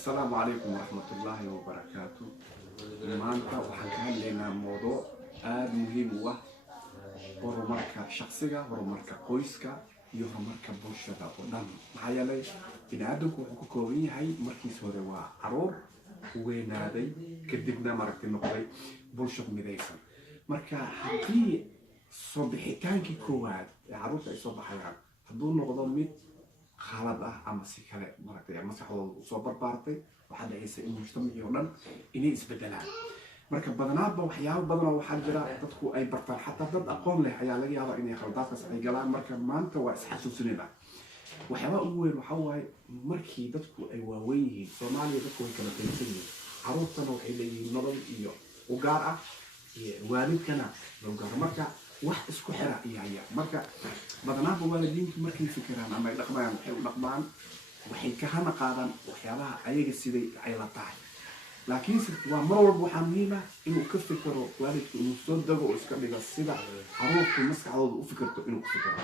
السلام عليكم ورحمة الله وبركاته. maanta waxaan ka hadlaynaa mowduuc aad muhiim u ah horumarka shakhsiga, horumarka qoyska iyo horumarka bulshada oo dhan. maxaa yeelay bini'aadamku wuxuu ka kooban yahay markiis hore waa caruur weynaaday kadibna maragtay noqday bulsho midaysan. marka haddii soo bixitaankii koowaad ee caruurta ay soo baxayaan hadduu noqdo mid khalad ah ama si kale maragtay maskaxdooda soo barbaartay waxaa dhacaysa in mujtamacii oo dhan inay isbedelaan. marka badanaadba waxyaabo badan oo waxaa jira dadku ay bartaan, xataa dad aqoon leh ayaa laga yaabaa inay khaladaadkaas ay galaan. marka maanta waa isxasuusinayna waxyaabaha ugu weyn waxaa waaye markii dadku ay waaweyn yihiin. soomaaliya dadku way kala qaybsan yihiin, caruurtana waxay leeyihiin nolol iyo u gaar ah iyo waalidkana loo gaaro. marka wax isku xira iyo marka badanaadba waalidiintu markay fikiraan ama ay dhaqmayaan waxay u dhaqmaan waxay ka hana qaadaan waxyaabaha ayaga siday ay la tahay. laakiinse waa mar walba waxaa muhiim ah inuu ka fikiro waalidku inuu soo dago oo iska dhigo sida caruurtu maskaxdooda u fikirto inuu ku fikiro.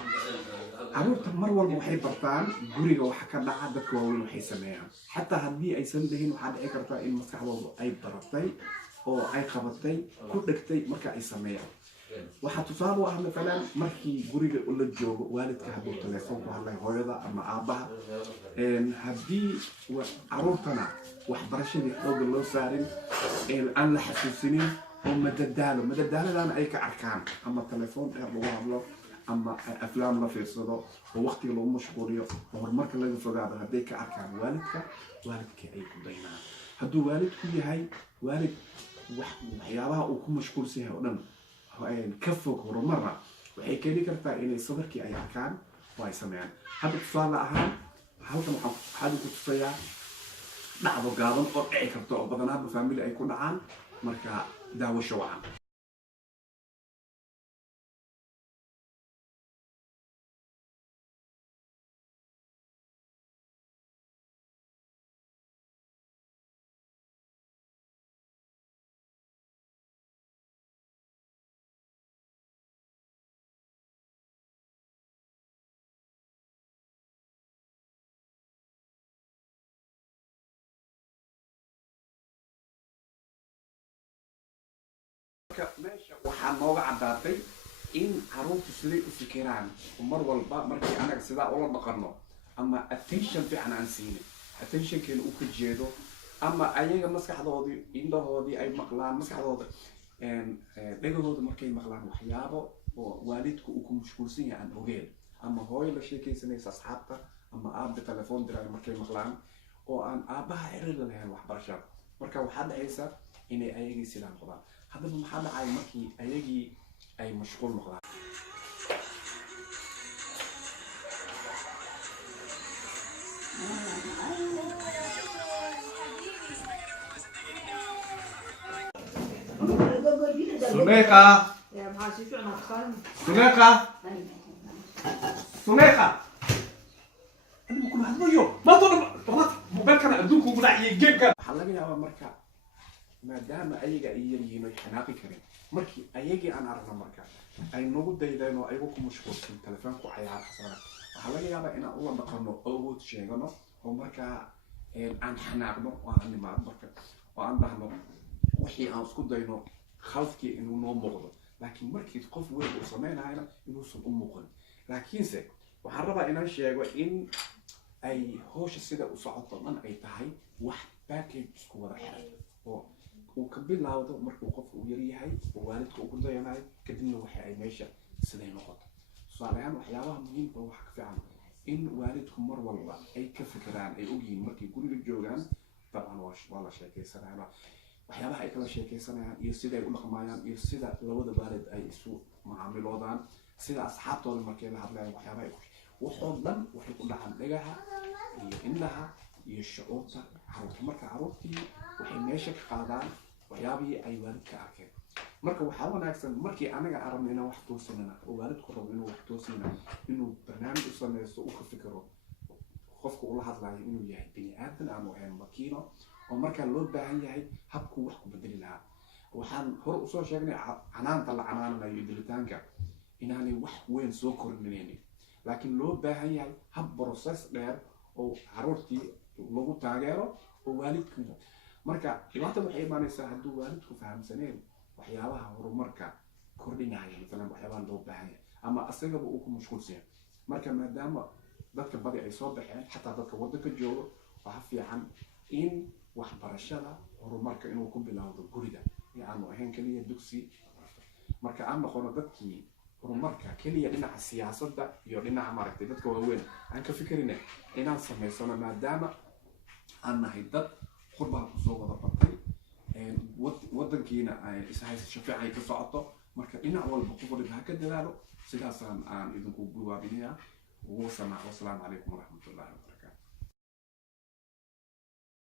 caruurta mar walba waxay bartaan guriga waxa ka dhaca dadka waaweyn waxay sameeyaan. xataa haddii aysan dhihin waxaa dhici karta in maskaxdooda ay baratay oo ay qabatay ku dhegtay marka ay sameeyaan. waxaa tusaale u ah maalan markii guriga la joogo waalidka hadduu telefoon ku hadlay hooyada ama aabbaha, haddii caruurtana waxbarashadii xooga loo saarin aan la xasuusinin oo madadaaladana ay ka arkaan ama telefoon dheer lagu hadlo ama aflaam la fiirsado oo waqtiga lagu mashquuliyo oo horumarka laga fogaado hadday ka arkaan waalidkii ay ku daynaan. hadduu waalidku yahay waalid waxyaabaha uu ku mashquulsan yahay oo dhan ka fog horumarna waxay keeni kartaa inay sabarkii ay arkaan oo ay sameeyaan. hadda tusaale ahaan halkan waxaan ku tusayaa dhacdo gaaban oo dhici karto oo badanaadba faamili ay ku dhacaan. marka daawasho wacan. meesha waxaa nooga caddaatay in caruurtu siday u fikiraan mar walba markii anaga sidaa ula dhaqanno ama attention fiican aan siinin, attentionkeena uu ka jeedo ama ayaga maskaxdoodii indhahoodii ay maqlaan, maskaxdooda dhegahooda markay maqlaan waxyaabo oo waalidku uu ku mashquulsan yahay aan ogeen, ama hooyo la sheekaysanaysa asxaabta ama aabba telefoon diray markay maqlaan oo aan aabbaha xiriir la lahayn waxbarashada. marka waxaa dhacaysa inay ayagii sidaa noqdaan. haddaba maxaa dhacay markii ayagii ay mashquul noqdaan? Suneqa أنا بقول هذا يوم ما طلب موبايلك أنا أدوك وقول عيي جيبك. حلاقي يا مركا ما دام أيجا أيجي إنه يحناقي كريم مركي أيجي أنا أعرف مركا أي نقول ده إنه أيجوكم مشكور في التلفون كوعيات حسنا. حلاقي يا بقى أنا أول بقرنه أول شيء قلنا هو مركا عن حناقنا وعن ما مركا وعن بحنا وحي عن سكوت ده إنه خلفكي إنه نوم مغضب، لكن مركي تقف وين وصمينا هنا إنه صن مغضب. لكن زي وحربا إن الشيء وإن أي هوش السيدة وصعد طبعا أي تهاي واحد باكج سكورة حاجة وكبل لعوضه مركو قف ويريحي ووالدك وكل ده يناي كدنا وحي أي ماشى سنين نقط. صالحان وحياها مهم بروحك فعلا إن والدكم مر والله أي كفكران أي أجين مركي كل الجوجان طبعا واش والله شيء كيسنا هنا وحياها أي كلا شيء كيسنا يصير يقول لك ما يصير لو ده والد أي سوء معامل وضعان سيدا أصحاب طول المركي اللي هبلاي وحياها يكوش وحضن وحي كل عن لجها إنها يشعرت عروت مركا عروتي وحي ماشك قادان وحيابي أي والد كأركين مركا وحاول أكسن مركي أنا جعرم إنه واحد توصلنا ووالد كرم إنه واحد توصلنا إنه برنامج وصلنا يسوق فكره خفك والله هذا إنه يهي بني آدم أو يعني ماكينة ومركا اللود بعين يهي هبكو وحكو بدل لها وحان هو أصلا شايفني عنان طلع عنان لا يدلتانك إناني وح وين سوكر منيني لكن لو باهي هب بروسيس دير oo caruurtii lagu taageero waalidku marka dhibaato waxay imaanaysaa hadduu waalidku fahamsaneen waxyaabaha horumarka kordhinaya مثلا waxyaabaha loo baahan yahay ama asagaba uu ku mashquulsan marka maadaama dadka badi ay soo baxeen xataa dadka waddanka jooga waxa fiican in waxbarashada horumarka inuu ku bilowdo guriga aanu ahayn kaliya dugsi marka aan noqono dadkii horumarka kaliya dhinaca siyaasadda iyo dhinaca maaragtay dadka waaweyn aan ka fikirina inaan samaysano maadaama aan nahay dad qurbaha ku soo wada batay waddankiina ay ishaysasho fiican ay ka socoto marka dhinac walba qof walba ha ka dadaalo sidaasaan aan idinku guwaabinayaa والسلام عليكم ورحمة الله وبركاته.